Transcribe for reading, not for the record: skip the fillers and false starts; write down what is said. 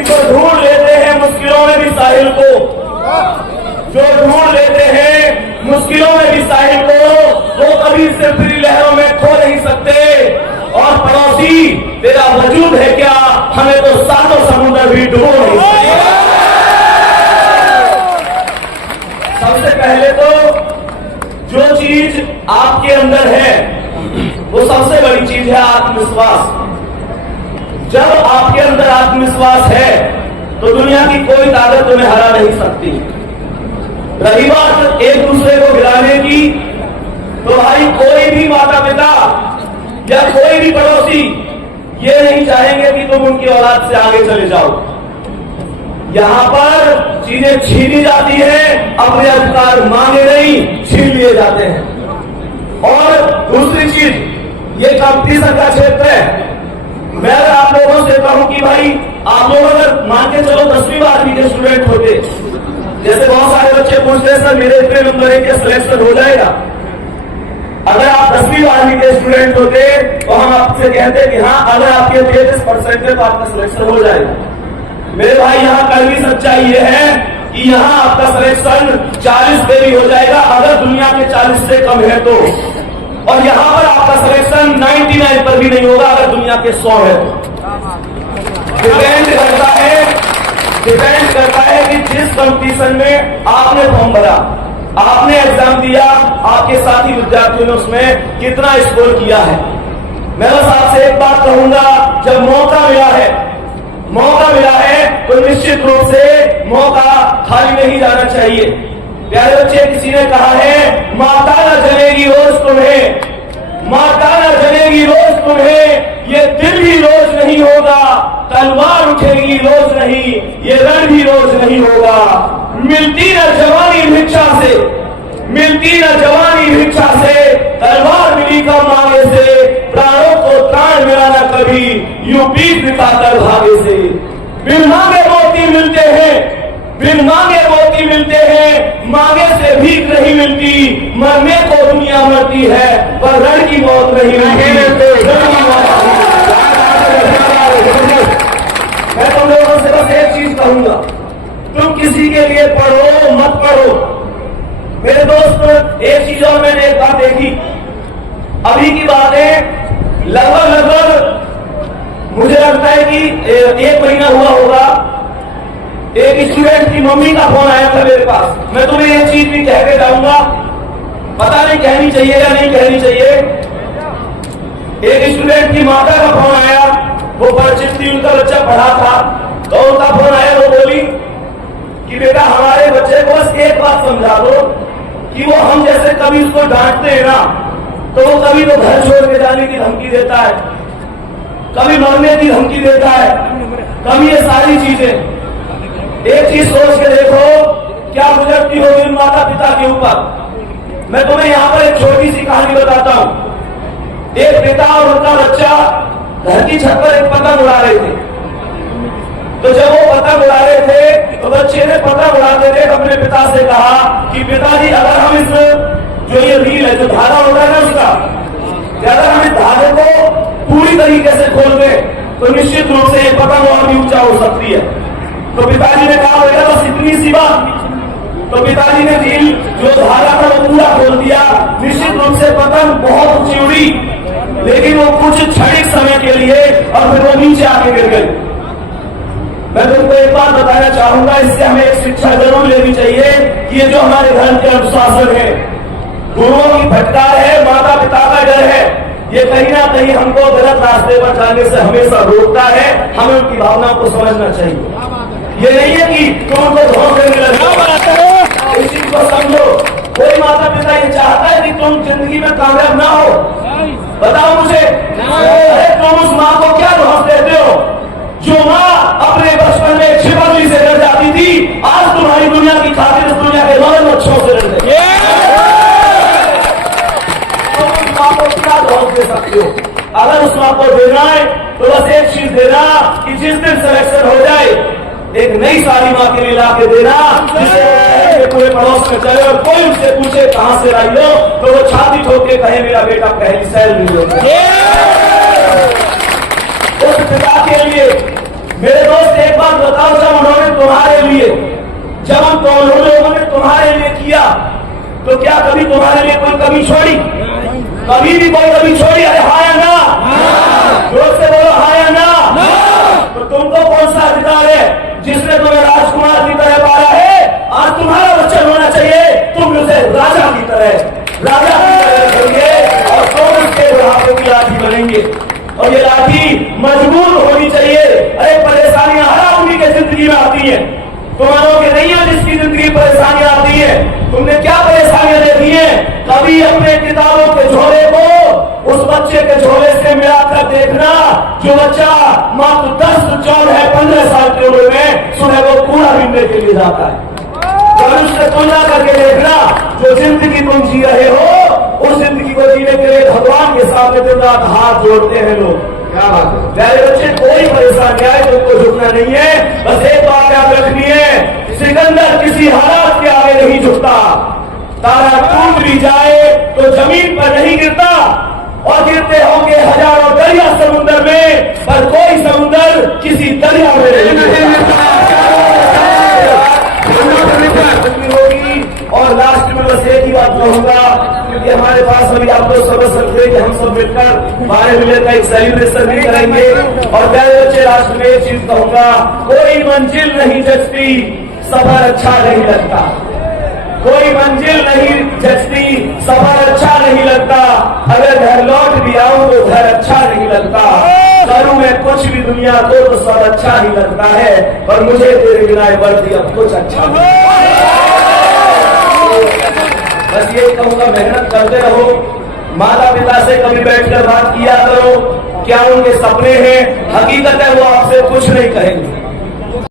कि जो ढूंढ लेते हैं मुश्किलों में भी साहिल को, जो ढूंढ लेते हैं मुश्किलों में भी साहिल को, वो कभी सिलसिली लहरों में खो नहीं सकते। और पड़ोसी तेरा वजूद है क्या, हमें तो सातों समुद्र भी डुबो नहीं सकते। सबसे पहले तो जो चीज आपके अंदर है वो सबसे बड़ी चीज है आत्मविश्वास। जब आपके अंदर आत्मविश्वास है तो दुनिया की कोई ताकत तुम्हें हरा नहीं सकती। रही बात एक दूसरे को गिराने की, तो भाई कोई भी माता पिता या कोई भी पड़ोसी ये नहीं चाहेंगे कि तुम उनकी औलाद से आगे चले जाओ। यहां पर चीजें छीनी जाती हैं, अपने अधिकार मांगे नहीं, छीन लिए जाते हैं। और दूसरी चीज, ये कंपटीशन का क्षेत्र है। मैं अगर आप लोगों से कहूं कि भाई आप लोग अगर मान के चलो 10वीं 12वीं के स्टूडेंट होते, जैसे बहुत सारे बच्चे पूछते हैं सर मेरे इतने नंबर है क्या सिलेक्शन हो जाएगा। अगर आप 10वीं 12वीं के स्टूडेंट होते तो हम आपसे कहते कि हाँ अगर आपके 33% है तो आपका सिलेक्शन हो जाएगा। मेरे भाई यहाँ कड़वी सच्चाई ये है कि यहाँ आपका सिलेक्शन 40 पे भी हो जाएगा अगर दुनिया के 40 से कम है तो, और यहाँ पर आपका सिलेक्शन 99 पर भी नहीं होगा अगर दुनिया के 100 है तो। डिपेंड करता है कि जिस कंपटीशन में आपने फॉर्म भरा, आपने एग्जाम दिया, आपके साथी विद्यार्थियों ने उसमें कितना स्कोर किया है। मैं बस आपसे एक बात कहूंगा, जब मौका मिला है तो निश्चित रूप से मौका खाली नहीं जाना चाहिए। प्यारे बच्चे, किसी ने कहा है माता न जलेगी रोज तुम्हें, माता न जलेगी रोज तुम्हें, ये दिल भी रोज नहीं होगा, तलवार उठेगी रोज नहीं, ये रण भी रोज नहीं होगा। मिलती न जवानी भिक्षा से, मिलती न जवानी भिक्षा से, तलवार मिली कम मांगे से, प्राणों को प्राण मिला न कभी, यूं पीठ दिखाकर भागे से। बिन मांगे मोती मिलते हैं, बिन मांगे मोती मिलते हैं, मांगे से भीख नहीं मिलती, मरने को दुनिया मरती है पर रण की मौत नहीं मिलती। मैं तुम लोगों से बस एक चीज कहूंगा, तुम किसी के लिए पढ़ो मत पढ़ो। मेरे दोस्त, एक चीज और मैंने एक बात देखी, अभी की बात है, लगभग मुझे लगता है कि 1 महीना हुआ होगा, एक स्टूडेंट की मम्मी का फोन आया था मेरे पास। मैं तुम्हें ये चीज भी कह के जाऊंगा, पता नहीं कहनी चाहिए या नहीं कहनी चाहिए। एक स्टूडेंट की माता का फोन आया, वो परिचित थी, उनका बच्चा पढ़ा था, तो उनका फोन आया, वो बोली कि बेटा हमारे बच्चे को बस एक बात समझा दो कि वो हम जैसे कभी उसको डांटते हैं ना तो वो कभी तो घर छोड़ के जाने की धमकी देता है, कभी मरने की धमकी देता है, कभी ये सारी चीजें। एक चीज सोच के देखो क्या गुजरती होगी इन माता पिता के ऊपर। मैं तुम्हें यहाँ पर एक छोटी सी कहानी बताता हूँ। एक पिता और उनका बच्चा घर की छत पर एक पतंग उड़ा रहे थे। तो जब वो पतंग उड़ा रहे थे तो बच्चे ने पतंग उड़ाते थे अपने पिता से कहा कि पिताजी अगर हम इस जो ये रील है, जो धागा होता है ना उसका, अगर हम इस धागे को पूरी तरीके से खोल दें तो निश्चित रूप से ये पतंग और भी ऊंचा हो सकती है। तो पिताजी ने कहा बेटा बस इतनी सी बात। तो पिताजी ने रील जो धागा था वो पूरा खोल दिया। निश्चित रूप से पतंग बहुत ऊंची उड़ी, लेकिन वो कुछ क्षणिक समय के लिए और फिर वो नीचे आके गिर गई। मैं तुमको एक बात बताना चाहूंगा, इससे हमें एक शिक्षा जरूर लेनी चाहिए कि ये जो हमारे धर्म के अनुशासन है, गुरुओं की फटकार है, माता पिता का डर है, ये कहीं ना कहीं हमको गलत रास्ते पर जाने से हमेशा रोकता है। हमें उनकी भावनाओं को समझना चाहिए। ये नहीं है कि तुम उनको धोखे में लगे, इस चीज को समझो। कोई माता पिता ये चाहता है कि तुम जिंदगी में कामयाब ना हो? बताओ मुझे, तुम उस माँ को क्या धोखा देते हो जो माँ अपने बचपन में छिपकली से डर जाती थी, आज तुम्हारी दुनिया की खातिर इस दुनिया के मगर मच्छरों से डरते। तुम उस माँ को क्या धोखा दे सकते हो? अगर उस माँ को देना है तो बस एक चीज देना कि जिस दिन सिलेक्शन हो जाए एक नई सारी माँ के लिए ला के देना, जिसे पूरे पड़ोस में चले और कोई उससे पूछे कहां से लाई हो तो वो छाती ठोक के कहे मेरा बेटा पहली सैल मिल। उस पिता के लिए मेरे दोस्त एक बात बताओ, जब उन्होंने तुम्हारे लिए, जब उन्होंने तुम्हारे लिए किया, तो क्या कभी तुम्हारे लिए कोई कमी छोड़ी? कभी भी कोई कमी छोड़ी? अरे हाँ या ना? जोर से बोलो हाँ या ना? तो तुमको कौन सा अधिकार है जिसने तुम्हें राजकुमार की तरह पाला है? आज तुम्हारा वचन होना चाहिए, तुम उसे राजा की तरह करेंगे और तुम उसके बुढ़ापे की लाठी बनेंगे। और ये लाठी मजबूत होनी चाहिए। अरे परेशानियां हर आदमी के जिंदगी में आती है, तुम मानोगे नहीं है जिसकी जिंदगी परेशानियां आती है। तुमने क्या परेशानियां देखी है? कभी अपने किताबों के झोले को उस बच्चे के झोले से मिलाकर देखना जो बच्चा मात्र 10, 14, 15 साल की उम्र में सुबह को कूड़ा बीनने के लिए जाता है। और उससे तुलना करके देखना जो जिंदगी तुम जी रहे हो, उस जिंदगी को जीने के लिए भगवान के सामने दिन रात हाथ जोड़ते हैं लोग। क्या बात है प्यारे बच्चे, कोई परेशानी आए तो उनको झुकना नहीं है। बस एक बात याद रखनी है, सिकंदर किसी हालात के आगे नहीं झुकता। तारा टूट भी जाए तो जमीन पर नहीं गिरता, और गिरते होंगे हजारों दरिया समुद्र में, पर कोई समुद्र किसी दरिया में नहीं होगी। और लास्ट में बस एक ही बात कहूंगा, क्योंकि हमारे पास अभी आप लोग समझ सकते हैं कि हम सब मिलकर 12 मिनट का एक सेलिब्रेशन भी करेंगे। और प्यारे बच्चे, लास्ट में एक चीज कहूंगा, कोई मंजिल नहीं जचती, सफर अच्छा नहीं लगता। कोई मंजिल नहीं जचती, सफर अच्छा नहीं लगता। अगर घर लौट भी आऊं तो घर अच्छा नहीं लगता। करूं मैं कुछ भी दुनिया को तो सब अच्छा ही लगता है, पर मुझे तेरे बिना वर्दी अब कुछ अच्छा नहीं। बस ये कहूंगा, मेहनत करते रहो, माता पिता से कभी बैठकर बात किया करो, क्या उनके सपने हैं, हकीकत है वो आपसे कुछ नहीं कहेंगे।